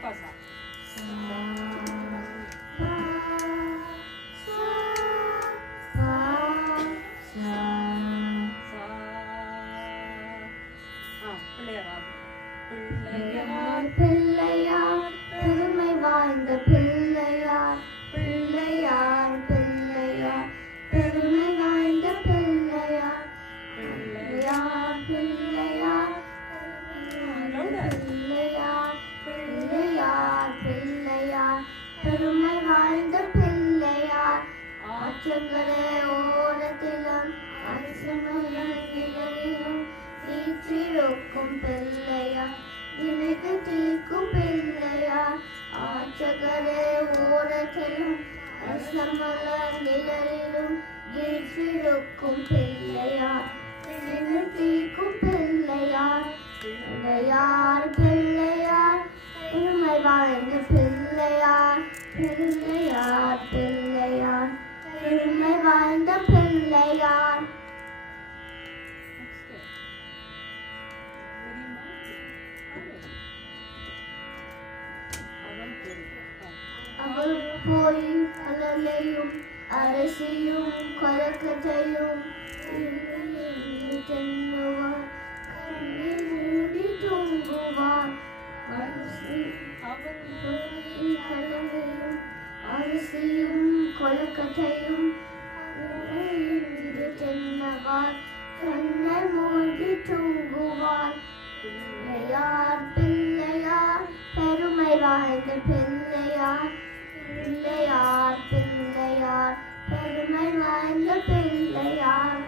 அப்பா சா பிள்ளையார் பெருமை வாய்ந்த பிள்ளையார் பிள்ளையார் பிள்ளையார் பெருமை வாய்ந்த பிள்ளையார் பிள்ளையார் பிள்ளையார் பிள்ளையார் பிள்ளையார் பிள்ளையார் பெருமை வாய்ந்த பிள்ளையார் ஆற்றங்கரை ஓரத்திலும் அரசமையிலும் வீற்றிருக்கும் பிள்ளையார் வினைக்கு தீர்க்கும் பிள்ளையார் ஆற்றகரை ஓரத்திலும் அரசமலர் நிழலிலும் வீற்றிருக்கும் பிள்ளையார் வினை தீர்க்கும் பிள்ளையார் பிள்ளையார் பிள்ளையார் பெருமை வாய்ந்த பிள்ளையார் பிள்ளையார் பிள்ளையார் பெருமை வாய்ந்த பிள்ளையார் அவள் போய் அலலையும் அரசியும் கொலக்கத்தையும் தென்னுவார் கண்ணீர் மூடி தூங்குவார் அவள் போய் அலலையும் அரசியும் கொலக்கத்தையும் தென்னவார் கண்ணை மூடி தூங்குவார் பிள்ளையார் பிள்ளையார் பெருமை வாய்ந்த பிள்ளையார் பிள்ளையார் பிள்ளையார் பெருமை வாய்ந்த பிள்ளையார்